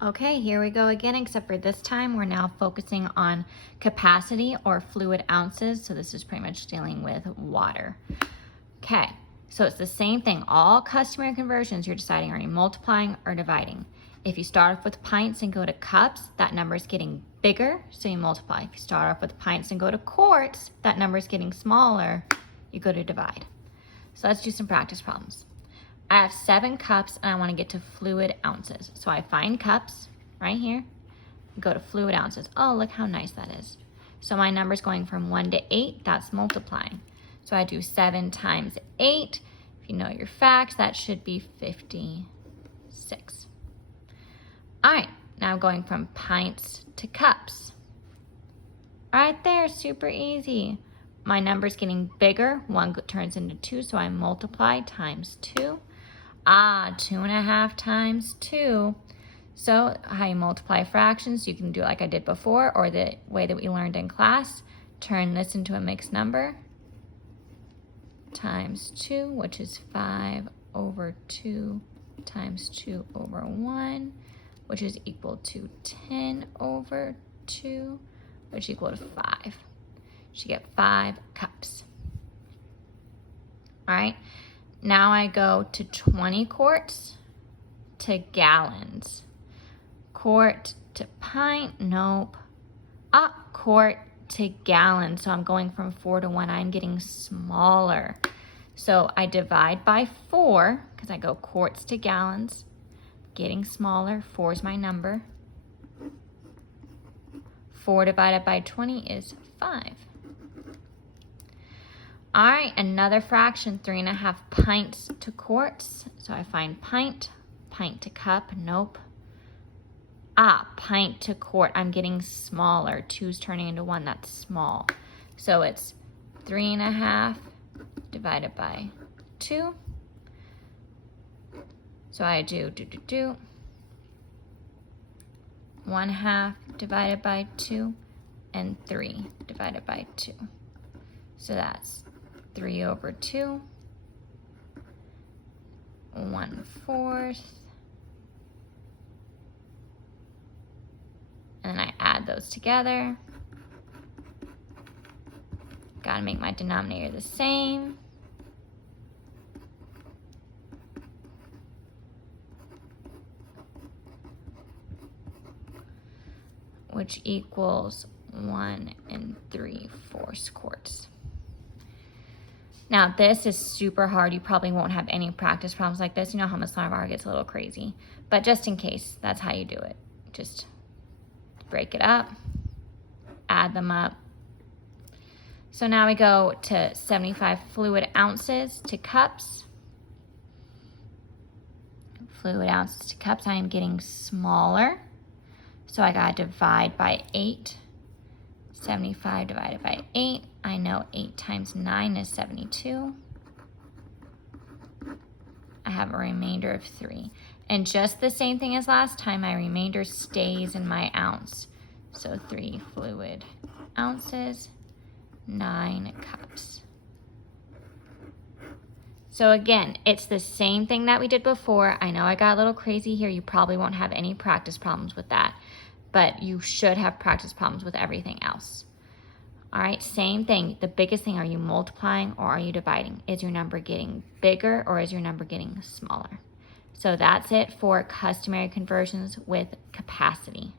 Okay, here we go again, except for this time we're now focusing on capacity or fluid ounces. So this is pretty much dealing with water. Okay, so it's the same thing. All customary conversions, you're deciding are you multiplying or dividing. If you start off with pints and go to cups, that number is getting bigger, so you multiply. If you start off with pints and go to quarts, that number is getting smaller, you go to divide. So let's do some practice problems. I have 7 cups and I want to get to fluid ounces. So I find cups right here, go to fluid ounces. Oh, look how nice that is. So my number's going from 1 to 8, that's multiplying. So I do 7 times 8. If you know your facts, that should be 56. All right, now going from pints to cups. Right there, super easy. My number's getting bigger. 1 turns into 2, so I multiply times 2. 2.5 times 2. So how you multiply fractions, you can do it like I did before, or the way that we learned in class. Turn this into a mixed number. Times 2, which is 5 over 2 times 2 over 1, which is equal to 10 over 2, which is equal to 5. You get 5 cups. All right, now I go to 20 quarts to gallons. Quart to pint, nope. Quart to gallon, so I'm going from 4 to 1, I'm getting smaller. So I divide by 4, because I go quarts to gallons, getting smaller, 4 is my number. 4 divided by 20 is 5. All right, another fraction, 3.5 pints to quarts. So I find pint, pint to cup, nope. Pint to quart, I'm getting smaller. 2's turning into 1, that's small. So it's 3.5 divided by 2. So I do 1/2 divided by 2 and 3 divided by 2. So that's 3 over 2, 1/4, and then I add those together. Gotta make my denominator the same. Which equals 1 3/4 quarts. Now this is super hard. You probably won't have any practice problems like this. You know how Miss Lara-Navarro gets a little crazy. But just in case, that's how you do it. Just break it up, add them up. So now we go to 75 fluid ounces to cups. Fluid ounces to cups, I am getting smaller. So I gotta divide by 8. 75 divided by 8. I know 8 times 9 is 72. I have a remainder of 3. And just the same thing as last time, my remainder stays in my ounce. So 3 fluid ounces, 9 cups. So again, it's the same thing that we did before. I know I got a little crazy here. You probably won't have any practice problems with that, but you should have practice problems with everything else. All right, same thing. The biggest thing, are you multiplying or are you dividing? Is your number getting bigger or is your number getting smaller? So that's it for customary conversions with capacity.